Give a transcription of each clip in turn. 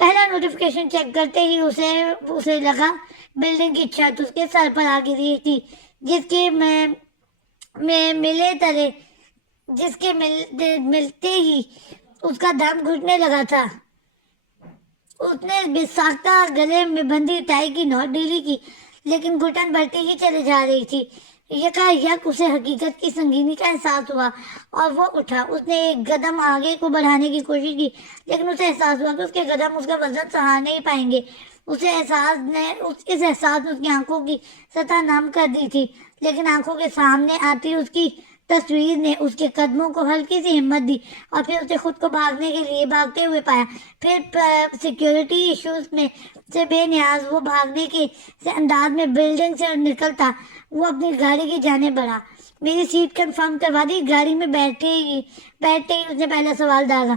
پہلا notification check کرتے ہی اسے لگا بلڈنگ کی چھت اس کے سر پر آ گری تھی، جس کے ملے تلے جس کے ملتے ہی اس کا دم گھٹنے لگا تھا۔ اس نے بے ساختہ گلے میں بندھی ٹائی کی نوٹ ڈھیلی کی، لیکن گھٹن بڑھتی ہی چلی جا رہی تھی۔ یکایک اسے حقیقت کی سنگینی کا احساس ہوا اور وہ اٹھا۔ اس نے ایک قدم آگے کو بڑھانے کی کوشش کی، لیکن اسے احساس ہوا کہ اس کے قدم اس کا وزن سہار نہیں پائیں گے۔ اس احساس نے اس کی آنکھوں کی سطح نم کر دی تھی، لیکن آنکھوں کے سامنے آتی اس کی تصویر نے اس کے قدموں کو ہلکی سی ہمت دی، اور پھر اسے خود کو بھاگنے کے لیے بھاگتے ہوئے پایا۔ پھر سیکیورٹی ایشوز میں سے بے نیاز وہ بھاگنے کے انداز میں بلڈنگ سے نکلتا وہ اپنی گاڑی کی جانب بڑھا۔ میری سیٹ کنفرم کروا دی؟ گاڑی میں بیٹھتے ہی اس نے پہلا سوال داغا۔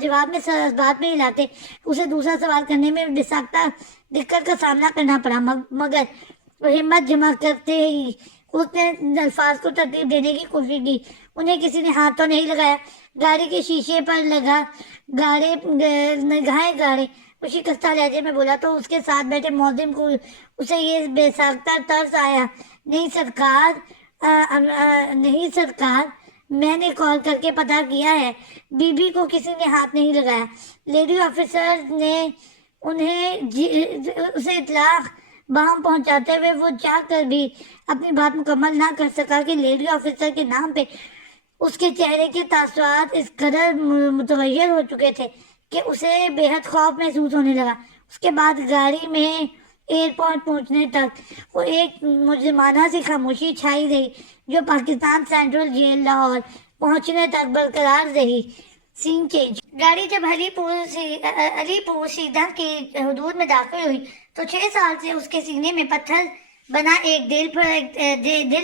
جواب میں سر بات میں ہلاتے اسے دوسرا سوال کرنے میں بے ساختہ دقت کا سامنا کرنا پڑا، مگر ہمت جمع کرتے ہی اس نے الفاظ کو ترتیب دینے کی کوشش کی۔ انہیں کسی نے ہاتھ تو نہیں لگایا؟ گاڑی کے شیشے پر لگا نگاہیں گاڑے وہ شکستہ لہجے میں بولا تو اس کے ساتھ بیٹھے ملازم کو اسے یہ بے ساختہ طرز آیا۔ نہیں سرکار، میں نے کال کر کے پتہ کیا ہے، بی بی کو کسی نے ہاتھ نہیں لگایا۔ لیڈی آفیسر نے اسے اطلاع بہم پہنچاتے ہوئے وہ چاہ کر بھی اپنی بات مکمل نہ کر سکا کہ لیڈی آفیسر کے نام پہ اس کے چہرے کے تاثرات اس قدر متغیر ہو چکے تھے کہ اسے بے حد خوف محسوس ہونے لگا۔ اس کے بعد گاڑی میں ایئرپورٹ پہنچنے تک وہ ایک مجرمانہ سی خاموشی چھائی رہی، جو پاکستان سینٹرل جیل لاہور پہنچنے تک برقرار رہی۔ سین چینج۔ گاڑی جب علی پور سیدھا کی حدود میں داخل ہوئی تو 6 سال سے اس کے سینے میں پتھر بنا ایک دل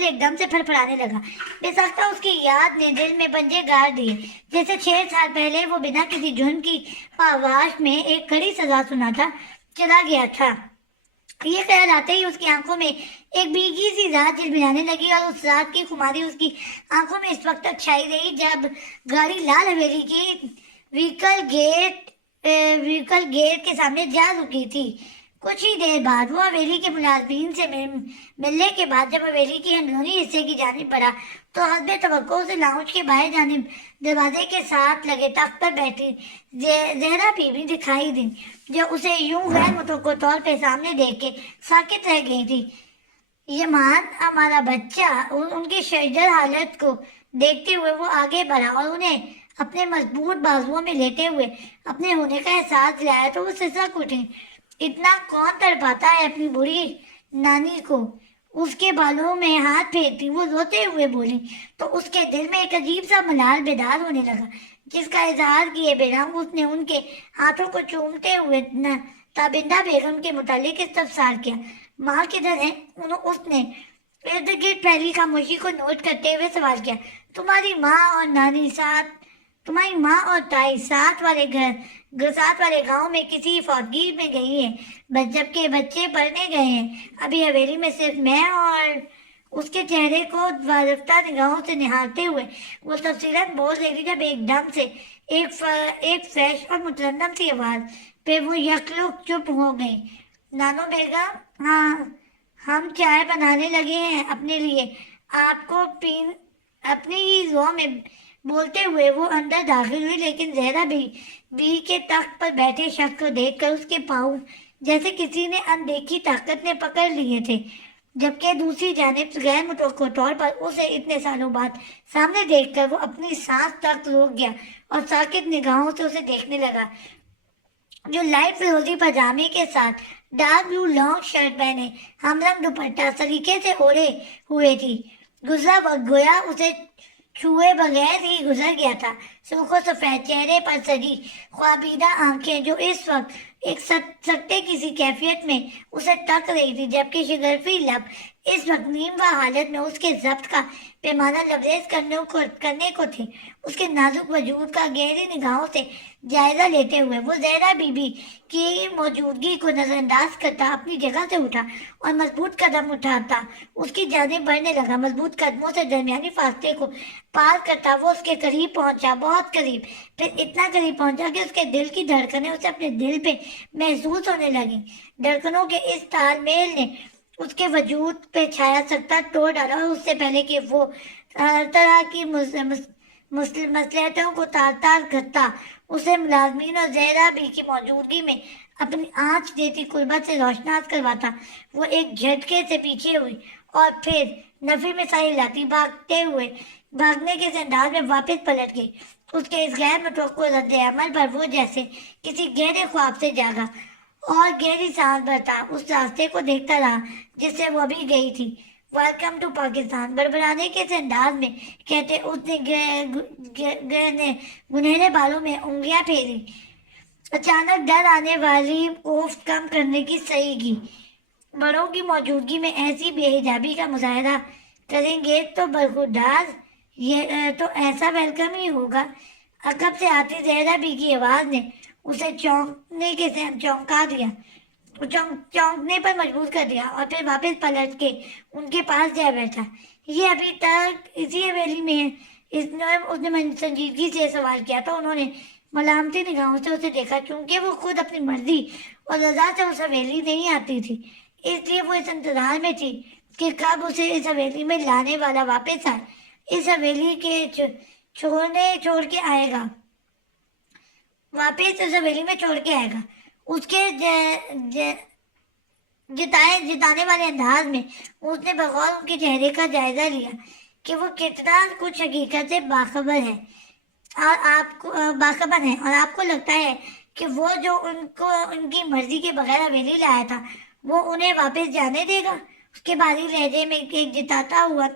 ایک دم سے پھڑپڑانے لگا۔ بے ساختہ اس کی یاد نے دل میں پنجے گاڑ دیے، جیسے 6 سال پہلے وہ بنا کسی جرم کی پاوش میں ایک کڑی سزا سناتا چلا گیا تھا۔ یہ خیال آتے ہی اس کی آنکھوں میں ایک بھیگی سی رات جھلملانے لگی، اور اس رات کی خماری اس کی آنکھوں میں اس وقت تک چھائی رہی جب گاڑی لال حویلی کی وہیکل گیٹ کے سامنے جا رکی تھی۔ کچھ ہی دیر بعد وہ حویلی کے ملازمین سے ملنے کے بعد جب حویلی کی اندرونی حصے کی جانب بڑھا تو حسب توقع اسے لاؤنج کے باہر جانب دروازے کے ساتھ لگے تخت پر بیٹھی زہرا بی بی دکھائی دی، جو اسے یوں غیر متوقع طور پہ سامنے دیکھ کے ساکت رہ گئی تھی۔ یمان، ہمارا بچہ۔ ان کی شجر حالت کو دیکھتے ہوئے وہ آگے بڑھا اور انہیں اپنے مضبوط بازوؤں میں لیتے ہوئے اپنے ہونے کا احساس دلایا تو وہ سسک اٹھی۔ اتنا کون تڑپاتا ہے اپنی بوڑھی نانی کو؟ اس کے بالوں میں ہاتھ پھیرتی وہ روتے ہوئے بولی تو اس کے دل میں ایک عجیب سا ملال بیدار ہونے لگا، جس کا اظہار کیے بنا اس نے ان کے ہاتھوں کو چومتے ہوئے تابندہ بیگم کے متعلق استفسار کیا۔ ماں کدھر ہے؟ اس نے ارد گرد پھیلی خاموشی کو نوٹ کرتے ہوئے سوال کیا۔ تمہاری ماں اور نانی تمہاری ماں اور تائی ساتھ والے گاؤں میں کسی فوتگی میں گئی ہیں، جبکہ بچے پڑھنے گئے ہیں۔ ابھی حویلی میں صرف میں اور اس کے چہرے کو وارفتہ نگاہوں سے نہارتے ہوئے وہ تفصیلاً بول رہی تھی جب ایک دم سے ایک فریش اور مترنم سی آواز پہ وہ یکلک چپ ہو گئی۔ نانو بیگم، ہاں، ہم چائے بنانے لگے ہیں اپنے لیے، آپ کو اپنی ہی زو میں بولتے ہوئے وہ اندر داخل ہوئی، لیکن زہرا بی کے تخت پر بیٹھے شخص کو دیکھ کر اس کے پاؤں جیسے کسی نے اندیکھی طاقت نے پکڑ لیے تھے، جبکہ دوسری جانب غیر متوقع طور پر اسے اتنے سالوں بعد سامنے دیکھ کر وہ اپنی سانس تک روک گیا اور ساکت نگاہوں سے اسے دیکھنے لگا، جو لائٹ فیروزی پاجامے کے ساتھ ڈارک بلو لانگ شرٹ پہنے ہم رنگ دوپٹہ سلیقے سے اوڑھے ہوئے تھی۔ گزرا وقت گویا اسے چھوئے بغیر ہی گزر گیا تھا۔ سرخ و سفید چہرے پر سجی خوابیدہ آنکھیں جو اس وقت ایک سکتے کی سی کیفیت میں اسے تک رہی تھی، جبکہ شگرفی لب اس وقت نیم و حالت میں اس کے ضبط کا پیمانہ لبریز کرنے کو تھے۔ اس کے نازک وجود کا گہری نگاہوں سے جائزہ لیتے ہوئے وہ زہرا بی بی کی موجودگی کو نظر انداز کرتا اپنی جگہ سے اٹھا اور مضبوط قدم اٹھاتا اس کی جانب بڑھنے لگا۔ مضبوط قدموں سے درمیانی فاصلے کو پار کرتا وہ اس کے قریب پہنچا، بہت بہت قریب، پھر اتنا قریب پہنچا کہ اس کے دل کی دھڑکنیں اسے اپنے دل پہ محسوس ہونے لگیں۔ دھڑکنوں کے اس تال میل نے اس کے وجود پہ چھایا سکتا توڑ ڈالا، اور اس سے پہلے کہ وہ ہر طرح کی مصلحتوں کو تار تار کرتا، اسے ملازمین اور زہرا بی کی موجودگی میں اپنی آنچ دیتی قربت سے روشناس کرواتا، وہ ایک جھٹکے سے پیچھے ہوئی اور پھر نفی میں ساری لاتی بھاگنے کے انداز میں واپس پلٹ گئی۔ اس کے اس غیر متوقع رد عمل پر وہ جیسے کسی گہرے خواب سے جاگا اور گہری سانس بھرتا اس راستے کو دیکھتا رہا جس سے وہ ابھی گئی تھی۔ ویلکم ٹو پاکستان، بڑبڑانے کے اس انداز میں کہتے اس نے گنہرے بالوں میں انگلیاں پھیری، اچانک ڈر آنے والی کوفت کم کرنے کی صحیح کی۔ بڑوں کی موجودگی میں ایسی بے حجابی کا مظاہرہ کریں گے تو برخوردار، یہ تو ایسا ویلکم ہی ہوگا۔ عقب سے آتی زہرا بی کی آواز نے اسے چونکنے پر مجبور کر دیا اور پھر واپس پلٹ کے ان کے پاس جا بیٹھا۔ یہ ابھی تک اسی حویلی میں ہے؟ اس نے سنجیدگی سے سوال کیا تو انہوں نے ملامتی نگاہوں سے اسے دیکھا، کیونکہ وہ خود اپنی مرضی اور رضا سے اس حویلی نہیں آتی تھی، اس لیے وہ اس انتظار میں تھی کہ کب اسے اس حویلی میں لانے والا واپس آئے، اس حویلی کے چھوڑ کے آئے گا، واپس اس حویلی میں چھوڑ کے آئے گا۔ اس کے جتانے والے انداز میں اس نے بغور ان کے چہرے کا جائزہ لیا کہ وہ کتنا کچھ حقیقت سے باخبر ہے اور آپ کو لگتا ہے کہ وہ جو ان کی مرضی کے بغیر حویلی لایا تھا وہ انہیں واپس جانے دے گا؟ اس کے بھاری لہجے میں ایک جتاتا ہوا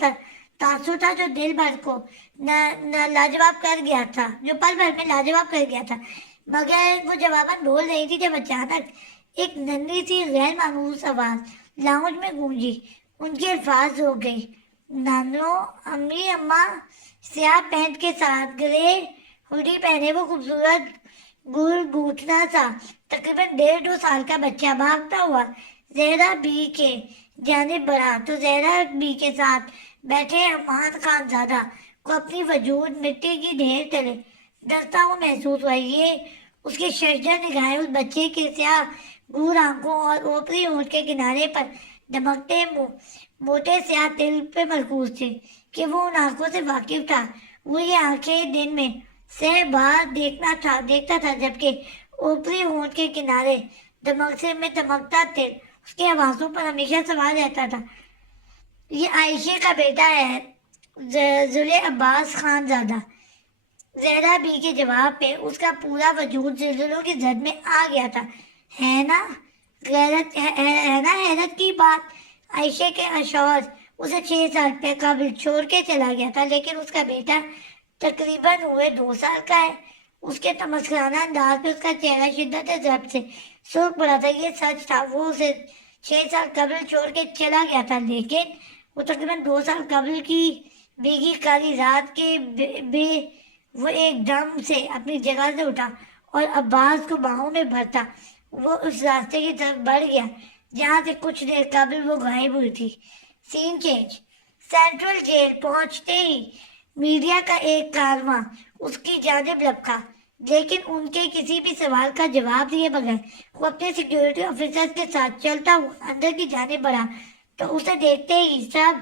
تاثر تھا جو دل بھر کو لاجواب کر گیا تھا، جو پل بھر میں لاجواب کر گیا تھا، مگر وہ جواباً بول رہی تھی جب اچانک ایک ننھی سی غیر معمول آواز لاؤنج میں گونجی۔ ان کے الفاظ ہو گئی، نانو، امی، اماں۔ سیاہ پینٹ کے ساتھ گرے ہوڈی پہنے وہ خوبصورت گھٹنا سا تقریباً 1.5-2 سال کا بچہ بھاگتا ہوا زہرا بی کے جانب بڑھا تو زہرا بی کے ساتھ بیٹھے امان خان زادہ کو اپنی وجود مٹی کی ڈھیر تلے دستا ہوا محسوس ہوا۔ یہ اس کی ششدر نگاہیں اس بچے کے سیاہ گور آنکھوں اور اوپری ہونٹ کے کنارے پر دمکتے موٹے سیاہ تل پہ مرکوز تھے کہ وہ ان آنکھوں سے واقف تھا۔ وہ یہ آنکھیں دن میں سہ بار دیکھتا تھا، جبکہ اوپری ہونٹ کے کنارے دمکتا تل اس کے حواسوں پر ہمیشہ سوار رہتا تھا۔ یہ عائشہ کا بیٹا ہے، ذوالِ عباس خان زادہ۔ زہرا بی کے جواب پہ اس کا پورا وجود زلزلوں کی زد میں آ گیا تھا۔ ہے نا حیرت کی بات؟ عائشہ کے اشعار اسے 6 سال پہ قبل چھوڑ کے چلا گیا تھا، لیکن اس کا بیٹا تقریباً ہوئے 2 سال کا ہے۔ اس کے تمسخرانہ انداز پہ اس کا چہرہ شدت ضبط سے سرخ پڑا تھا۔ یہ سچ تھا، وہ اسے 6 سال قبل چھوڑ کے چلا گیا تھا، لیکن وہ تقریباً 2 سال قبل کی بھیگی کالی رات کے وہ ایک دم سے اپنی جگہ سے اٹھا اور عباس کو باہوں میں بھرتا وہ اس راستے کی طرف بڑھ گیا جہاں سے کچھ دیر قبل وہ غائب ہوئی تھی۔ سین چینج۔ سینٹرل جیل پہنچتے ہی میڈیا کا ایک کارواں اس کی جانب لپکا، لیکن ان کے کسی بھی سوال کا جواب دیے بغیر وہ اپنے سیکیورٹی آفیسرز کے ساتھ چلتا ہوا اندر کی جانب بڑھا تو اسے دیکھتے ہی سب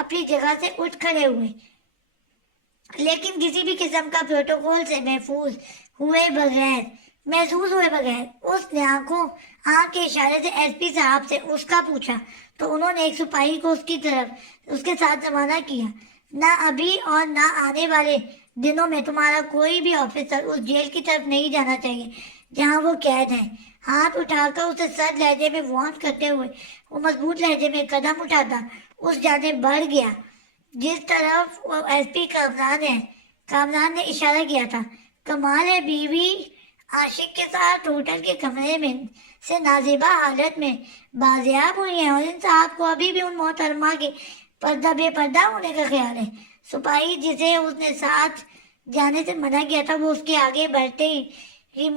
اپنی جگہ سے اٹھ کھڑے ہوئے، لیکن کسی بھی قسم کا پروٹوکول سے محسوس ہوئے بغیر اس نے آنکھ کے اشارے سے ایس پی صاحب سے اس کا پوچھا تو انہوں نے ایک سپاہی کو اس کے ساتھ روانہ کیا۔ نہ ابھی اور نہ آنے والے دنوں میں تمہارا کوئی بھی آفیسر اس جیل کی طرف نہیں جانا چاہیے جہاں وہ قید ہیں۔ ہاتھ اٹھا کر اسے سرد لہجے میں وارن کرتے ہوئے وہ مضبوط لہجے میں قدم اٹھاتا اس جانب بڑھ گیا جس طرف ایس پی کامران نے اشارہ کیا تھا۔ کمال ہے، بیوی عاشق کے ساتھ ہوٹل کے کمرے میں سے نازیبا حالت میں بازیاب ہوئی ہیں اور ان صاحب کو ابھی بھی ان محترمہ کے بے پردہ ہونے کا خیال ہے۔ سپاہی جسے اس نے ساتھ جانے سے منع کیا تھا وہ اس کے آگے بڑھتے ہی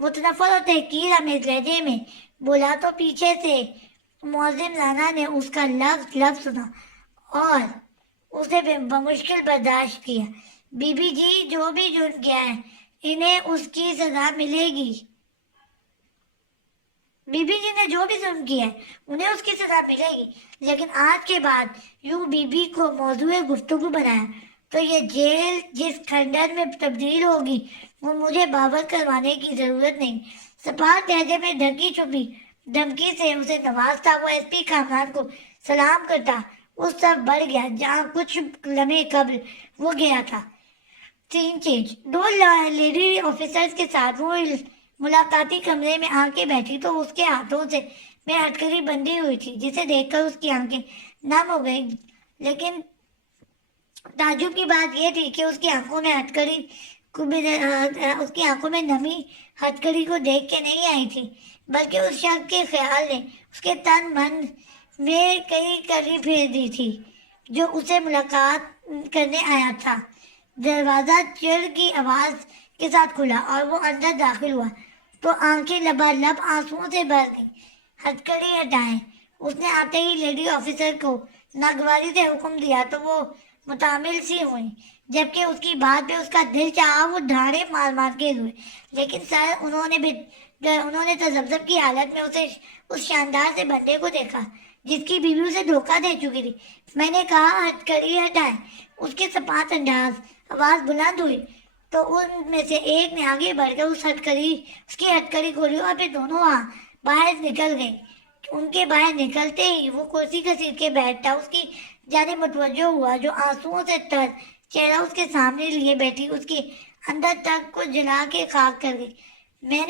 متنفر اور تحقیر آمیز لہجے میں بولا تو پیچھے سے معظم رانا نے اس کا لفظ سنا اور اسے بمشکل برداشت کیا۔ بی بی جی جو بھی جرم کیا ہے انہیں اس کی سزا ملے گی. بی بی جی نے جو بھی ظلم کیا ہے انہیں اس کی سزا ملے گی. لیکن آج کے بعد یوں بی بی کو موضوع گفتگو بنایا تو یہ جیل جس کھنڈر میں تبدیل ہوگی وہ مجھے باور کروانے کی ضرورت نہیں. سپاہ لہجے میں ڈھکی چھپی دھمکی سے اسے نوازتا وہ ایس پی خاندان کو سلام کرتا اس طرف بڑھ گیا جہاں کچھ لمحے قبل وہ گیا تھا. سین چینج. دو لیڈی آفیسرز کے ساتھ وہ ملاقاتی کمرے میں آ کے بیٹھی تو اس کے ہاتھوں سے میں ہتھکڑی بندھی ہوئی تھی جسے دیکھ کر اس کی آنکھیں نم ہو گئی. لیکن تعجب کی بات یہ تھی کہ اس کی آنکھوں میں اس کی آنکھوں میں نمی ہتھکڑی کو دیکھ کے نہیں آئی تھی بلکہ اس شخص کے خیال نے اس کے تن من میں کئی کڑی پھیر دی تھی جو اسے ملاقات کرنے آیا تھا. دروازہ چڑ کی آواز کے ساتھ کھلا اور وہ اندر داخل ہوا تو آنکھیں لبالب آنسوؤں سے بھر گئیں. ہتھکڑی ہٹائیں. اس نے آتے ہی لیڈی آفیسر کو ناگواری سے حکم دیا تو وہ متعامل سی ہوئی جبکہ اس کی بات پہ اس کا دل چاہا وہ ڈھاڑے مار مار کے ہوئے. لیکن سر انہوں نے تذبذب کی حالت میں اسے اس شاندار سے بندے کو دیکھا جس کی بیوی اسے دھوکہ دے چکی تھی. میں نے کہا ہتھکڑی ہٹائیں. اس کے سپاٹ انداز آواز بلند ہوئی تو ان میں سے ایک نے آگے بڑھ کر اس کی ہتھکڑی کھولی اور پھر دونوں باہر نکل گئی. ان کے باہر نکلتے ہی وہ کرسی گھسیٹ کے بیٹھتا اس کی جانب متوجہ ہوا جو آنسوؤں سے تر چہرہ اس کے سامنے لیے بیٹھی اس کے اندر تک کو جلا کے خاک کر گئی. میں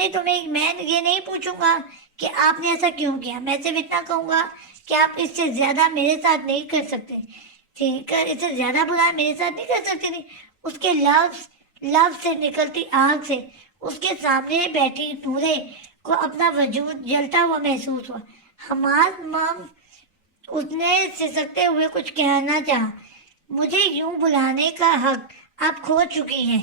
یہ نہیں پوچھوں گا کہ آپ نے ایسا کیوں کیا. میں صرف اتنا کہوں گا کہ آپ اس سے زیادہ میرے ساتھ نہیں کر سکتے تھے. اس سے زیادہ برا میرے ساتھ نہیں کر سکتے تھے. اس کے لفظ سے نکلتی آگ سے اس کے سامنے بیٹھی نورے کو اپنا وجود جلتا ہوا محسوس ہوا. حماد مام اس نے سسکتے ہوئے کچھ کہنا چاہا. مجھے یوں بلانے کا حق آپ کھو چکی ہیں.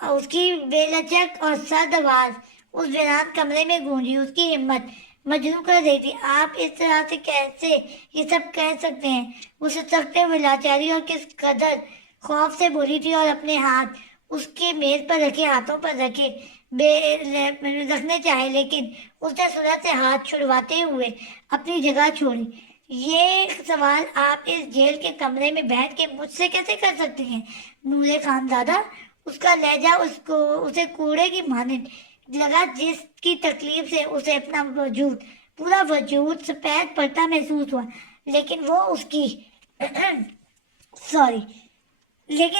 اور اس کی بے لچک اور سرد آواز اس ویران کمرے میں گونجی. اس کی ہمت مجروح کر رہی تھی. آپ اس طرح سے کیسے یہ سب کہہ سکتے ہیں. وہ سسکتے ہوئے لاچاری اور کس قدر خوف سے بولی تھی اور اپنے ہاتھ اس کے میز پر رکھے ہاتھوں پر رکھنے چاہے لیکن اس نے صورت سے ہاتھ چھڑواتے ہوئے اپنی جگہ چھوڑی. یہ سوال آپ اس جیل کے کمرے میں بیٹھ کے مجھ سے کیسے کر سکتی ہیں نورے خانزادہ. اس کا لہجہ اسے کوڑے کی مانند لگا جس کی تکلیف سے اسے اپنا پورا وجود سفید پڑتا محسوس ہوا. لیکن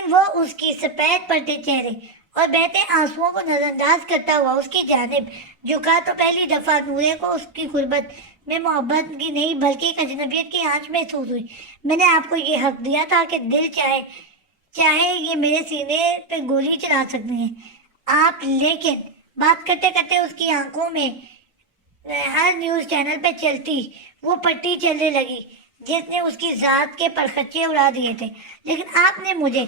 وہ اس کی سفید پڑتے چہرے اور بہتے آنسوؤں کو نظر انداز کرتا ہوا اس کی جانب جھکا تو پہلی دفعہ نورے کو اس کی غربت میں محبت کی نہیں بلکہ ایک اجنبیت کی آنچ محسوس ہوئی. میں نے آپ کو یہ حق دیا تھا کہ دل چاہے یہ میرے سینے پہ گولی چلا سکتے ہیں آپ. لیکن بات کرتے کرتے اس کی آنکھوں میں ہر نیوز چینل پہ چلتی وہ پٹی چلنے لگی جس نے اس کی ذات کے پرخچے اڑا دیے تھے. لیکن آپ نے مجھے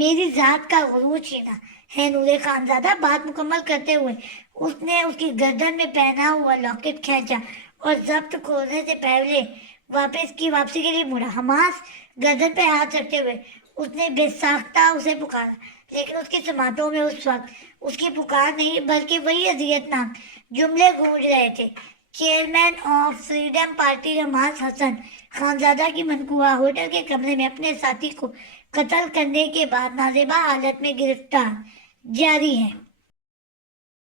میری ذات کا غرور چھینا ہے نورے خانزادہ. بات مکمل کرتے ہوئے اس نے اس کی گردن میں پہنا ہوا لاکٹ کھینچا اور ضبط کھولنے سے پہلے واپسی کے لیے مڑا. حماس گردن پہ ہاتھ رکھتے ہوئے اس نے بے ساختہ اسے پکارا لیکن اس کی سماعتوں میں اس وقت اس کی پکار نہیں بلکہ وہی اذیت ناک جملے گونج رہے تھے. Chairman of freedom party Hamas Hasan Khanzada کی منقوہ ہوٹل کے کمرے میں اپنے ساتھی کو قتل کرنے کے بعد نازیبا حالت میں گرفتار جاری ہے.